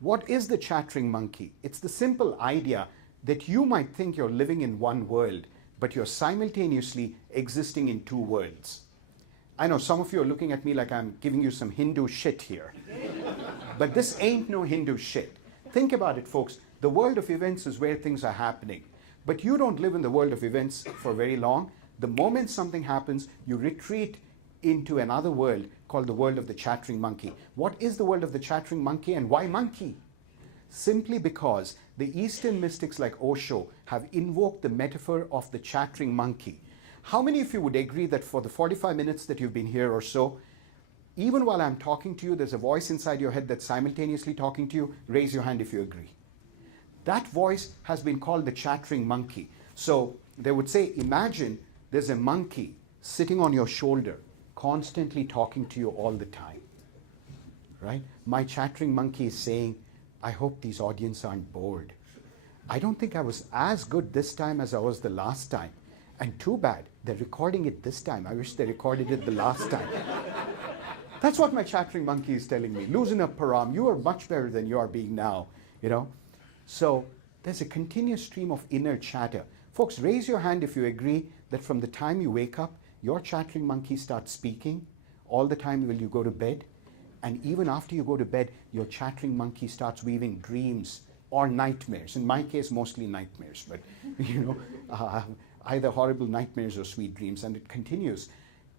What is the chattering monkey? It's the simple idea that you might think you're living in one world, but you're simultaneously existing in two worlds. I know some of you are looking at me like I'm giving you some Hindu shit here. But this ain't no Hindu shit. Think about it, folks. The world of events is where things are happening. But you don't live in the world of events for very long. The moment something happens, you retreat into another world called the world of the chattering monkey. What is the world of the chattering monkey, and why monkey? Simply because the Eastern mystics like Osho have invoked the metaphor of the chattering monkey. How many of you would agree that for the 45 minutes that you've been here or so, even while I'm talking to you, there's a voice inside your head that's simultaneously talking to you? Raise your hand if you agree. That voice has been called the chattering monkey. So they would say, imagine there's a monkey sitting on your shoulder, constantly talking to you all the time, right? My chattering monkey is saying, I hope these audience aren't bored. I don't think I was as good this time as I was the last time. And too bad, they're recording it this time. I wish they recorded it the last time. That's what my chattering monkey is telling me. Loosen up, Param. You are much better than you are being now, you know? So there's a continuous stream of inner chatter. Folks, raise your hand if you agree that from the time you wake up, your chattering monkey starts speaking all the time when you go to bed. And even after you go to bed, your chattering monkey starts weaving dreams or nightmares. In my case, mostly nightmares, but you know, either horrible nightmares or sweet dreams, and it continues.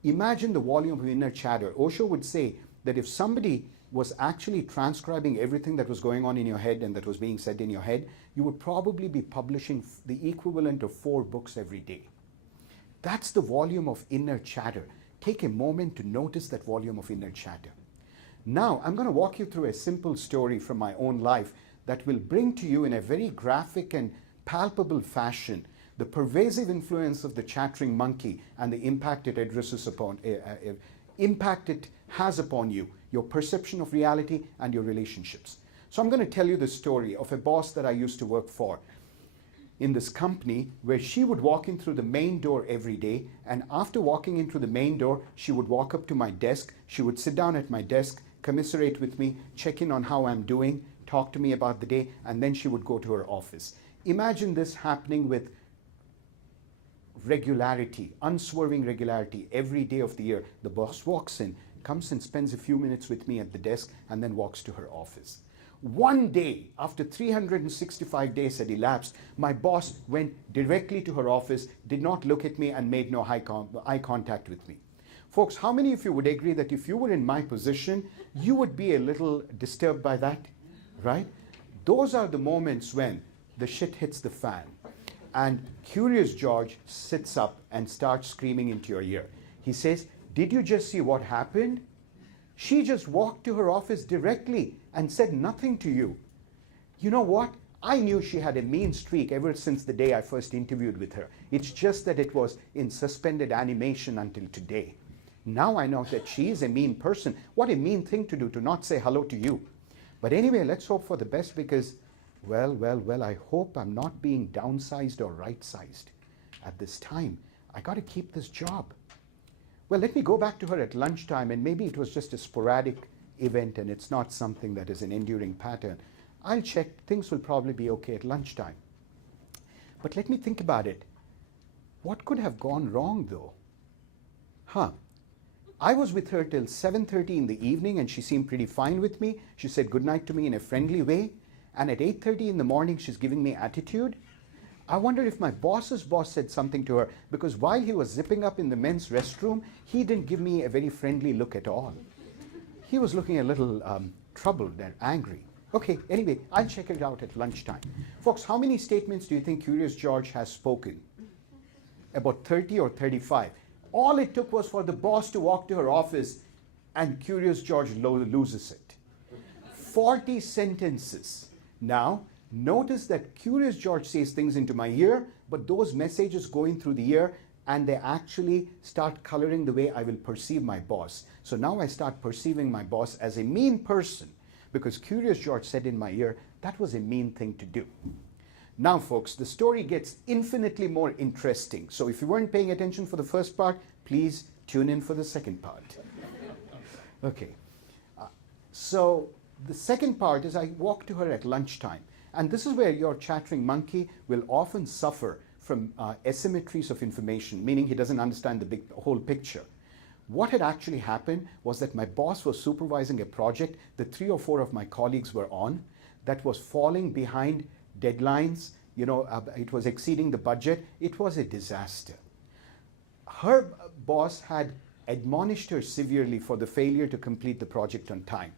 Imagine the volume of inner chatter. Osho would say that if somebody was actually transcribing everything that was going on in your head and that was being said in your head, you would probably be publishing the equivalent of 4 books every day. That's the volume of inner chatter. Take a moment to notice that volume of inner chatter. Now, I'm going to walk you through a simple story from my own life that will bring to you in a very graphic and palpable fashion the pervasive influence of the chattering monkey and the impact it addresses upon, impact it has upon you, your perception of reality and your relationships. So I'm going to tell you the story of a boss that I used to work for in this company, where she would walk in through the main door every day, and after walking in through the main door, she would walk up to my desk, she would sit down at my desk, commiserate with me, check in on how I'm doing, talk to me about the day, and then she would go to her office. Imagine this happening with regularity, unswerving regularity, every day of the year. The boss walks in, comes and spends a few minutes with me at the desk, and then walks to her office. One day, after 365 days had elapsed, my boss went directly to her office, did not look at me, and made no eye contact with me. Folks, how many of you would agree that if you were in my position, you would be a little disturbed by that, right? Those are the moments when the shit hits the fan. And Curious George sits up and starts screaming into your ear. He says, did you just see what happened? She just walked to her office directly and said nothing to you. You know what? I knew she had a mean streak ever since the day I first interviewed with her. It's just that it was in suspended animation until today. Now I know that she is a mean person. What a mean thing to do, to not say hello to you. But anyway, let's hope for the best, because well, I hope I'm not being downsized or right-sized at this time. I got to keep this job. Well, let me go back to her at lunchtime, and maybe it was just a sporadic event and it's not something that is an enduring pattern. I'll check. Things will probably be okay at lunchtime. But let me think about it. What could have gone wrong, though? I was with her till 7:30 in the evening, and she seemed pretty fine with me. She said goodnight to me in a friendly way. And at 8:30 in the morning, she's giving me attitude. I wonder if my boss's boss said something to her, because while he was zipping up in the men's restroom, he didn't give me a very friendly look at all. He was looking a little troubled and angry. Okay, anyway, I'll check it out at lunchtime. Folks, how many statements do you think Curious George has spoken? About 30 or 35. All it took was for the boss to walk to her office, and Curious George loses it. 40 sentences. Now, notice that Curious George says things into my ear, but those messages go in through the ear, and they actually start coloring the way I will perceive my boss. So now I start perceiving my boss as a mean person, because Curious George said in my ear, that was a mean thing to do. Now, folks, the story gets infinitely more interesting. So if you weren't paying attention for the first part, please tune in for the second part. Okay. So The second part is I walk to her at lunchtime. And this is where your chattering monkey will often suffer from asymmetries of information, meaning he doesn't understand the whole picture. What had actually happened was that my boss was supervising a project that 3 or 4 of my colleagues were on that was falling behind deadlines. It was exceeding the budget. It was a disaster. Her boss had admonished her severely for the failure to complete the project on time.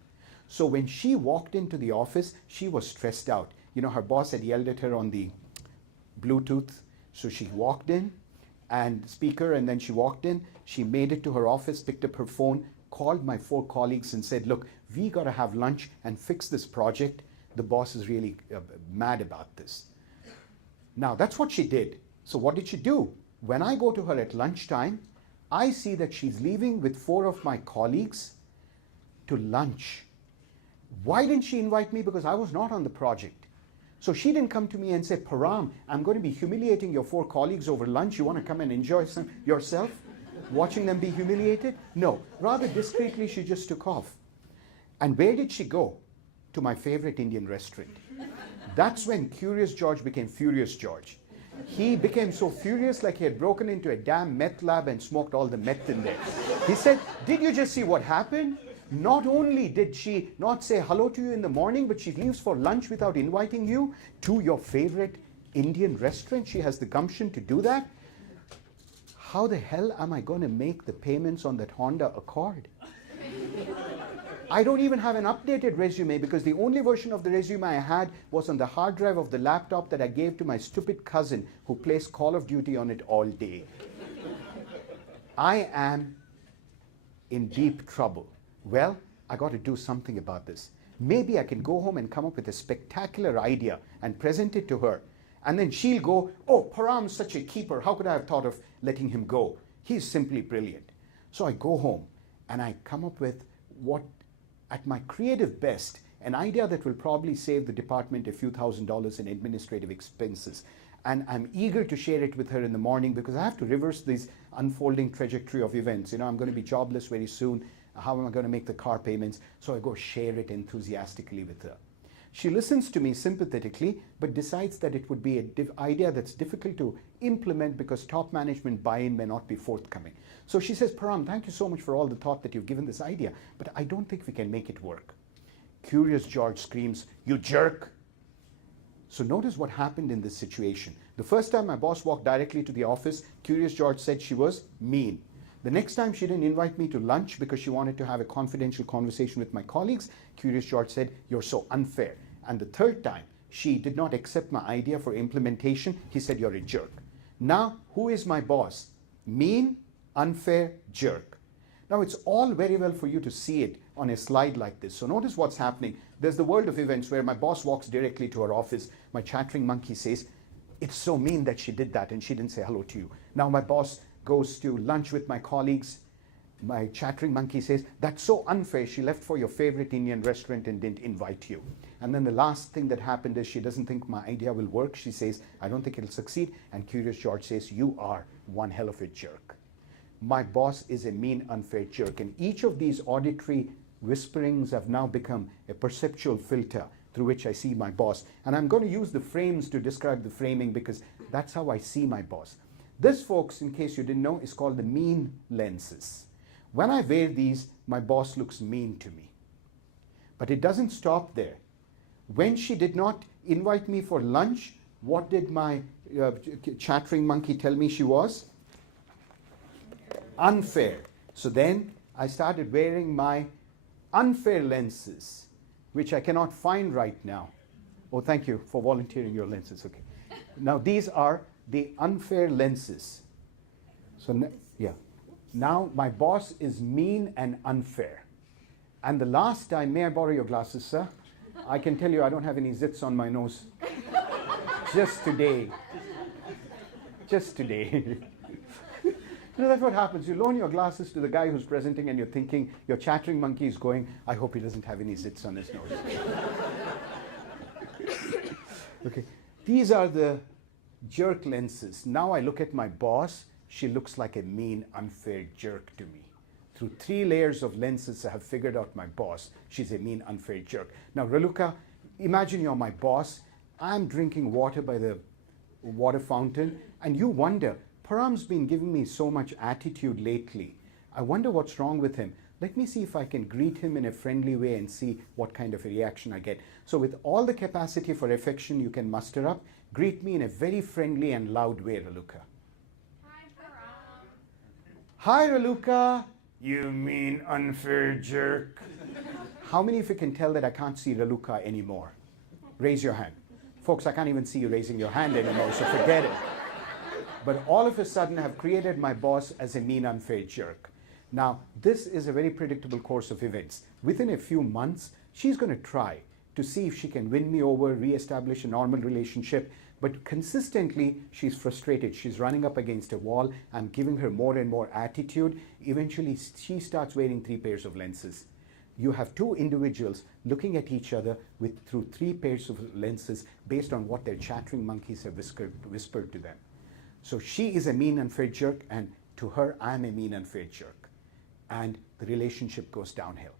So when she walked into the office, she was stressed out. Her boss had yelled at her on the Bluetooth. So she walked in and speaker, and then she walked in. She made it to her office, picked up her phone, called my 4 colleagues and said, look, we got to have lunch and fix this project. The boss is really mad about this. Now, that's what she did. So what did she do? When I go to her at lunchtime, I see that she's leaving with 4 of my colleagues to lunch. Why didn't she invite me? Because I was not on the project. So she didn't come to me and say, Param, I'm going to be humiliating your 4 colleagues over lunch. You want to come and enjoy yourself, watching them be humiliated? No. Rather discreetly, she just took off. And where did she go? To my favorite Indian restaurant. That's when Curious George became Furious George. He became so furious like he had broken into a damn meth lab and smoked all the meth in there. He said, did you just see what happened? Not only did she not say hello to you in the morning, but she leaves for lunch without inviting you to your favorite Indian restaurant. She has the gumption to do that. How the hell am I going to make the payments on that Honda Accord? I don't even have an updated resume because the only version of the resume I had was on the hard drive of the laptop that I gave to my stupid cousin who plays Call of Duty on it all day. I am in deep trouble. Well, I got to do something about this. Maybe I can go home and come up with a spectacular idea and present it to her. And then she'll go, oh, Param's such a keeper. How could I have thought of letting him go? He's simply brilliant. So I go home and I come up with what, at my creative best, an idea that will probably save the department a few $1,000s in administrative expenses. And I'm eager to share it with her in the morning because I have to reverse this unfolding trajectory of events. I'm going to be jobless very soon. How am I going to make the car payments? So I go share it enthusiastically with her. She listens to me sympathetically, but decides that it would be an idea that's difficult to implement because top management buy-in may not be forthcoming. So she says, Param, thank you so much for all the thought that you've given this idea, but I don't think we can make it work. Curious George screams, you jerk. So notice what happened in this situation. The first time my boss walked directly to the office, Curious George said she was mean. The next time she didn't invite me to lunch because she wanted to have a confidential conversation with my colleagues, Curious George said, you're so unfair. And the third time she did not accept my idea for implementation, he said, you're a jerk. Now, who is my boss? Mean, unfair, jerk. Now, it's all very well for you to see it on a slide like this. So notice what's happening. There's the world of events where my boss walks directly to her office. My chattering monkey says, it's so mean that she did that and she didn't say hello to you. Now my boss goes to lunch with my colleagues. My chattering monkey says, that's so unfair. She left for your favorite Indian restaurant and didn't invite you. And then the last thing that happened is she doesn't think my idea will work. She says, I don't think it'll succeed. And Curious George says, you are one hell of a jerk. My boss is a mean, unfair jerk. And each of these auditory whisperings have now become a perceptual filter through which I see my boss. And I'm going to use the frames to describe the framing because that's how I see my boss. This, folks, in case you didn't know, is called the mean lenses. When I wear these, my boss looks mean to me. But it doesn't stop there. When she did not invite me for lunch, what did my chattering monkey tell me she was? Unfair. So then I started wearing my unfair lenses, which I cannot find right now. Oh, thank you for volunteering your lenses. Okay. Now these are the unfair lenses. So yeah. Now my boss is mean and unfair. And the last time, may I borrow your glasses, sir? I can tell you I don't have any zits on my nose. Just today. Just today. That's what happens. You loan your glasses to the guy who's presenting and you're thinking, your chattering monkey is going, I hope he doesn't have any zits on his nose. Okay. These are the jerk lenses. Now I look at my boss. She looks like a mean, unfair jerk to me. Through 3 layers of lenses, I have figured out my boss. She's a mean, unfair jerk. Now, Raluca, imagine you're my boss. I'm drinking water by the water fountain, and you wonder, Param's been giving me so much attitude lately. I wonder what's wrong with him. Let me see if I can greet him in a friendly way and see what kind of a reaction I get. So with all the capacity for affection you can muster up, greet me in a very friendly and loud way, Raluca. Hi, Param. Hi, Raluca. You mean unfair jerk. How many of you can tell that I can't see Raluca anymore? Raise your hand. Folks, I can't even see you raising your hand anymore, so forget it. But all of a sudden, I've created my boss as a mean, unfair jerk. Now, this is a very predictable course of events. Within a few months, she's going to try to see if she can win me over, re-establish a normal relationship. But consistently, she's frustrated. She's running up against a wall. I'm giving her more and more attitude. Eventually, she starts wearing 3 pairs of lenses. You have 2 individuals looking at each other through 3 pairs of lenses based on what their chattering monkeys have whispered to them. So she is a mean, unfair jerk, and to her, I'm a mean, unfair jerk. And the relationship goes downhill.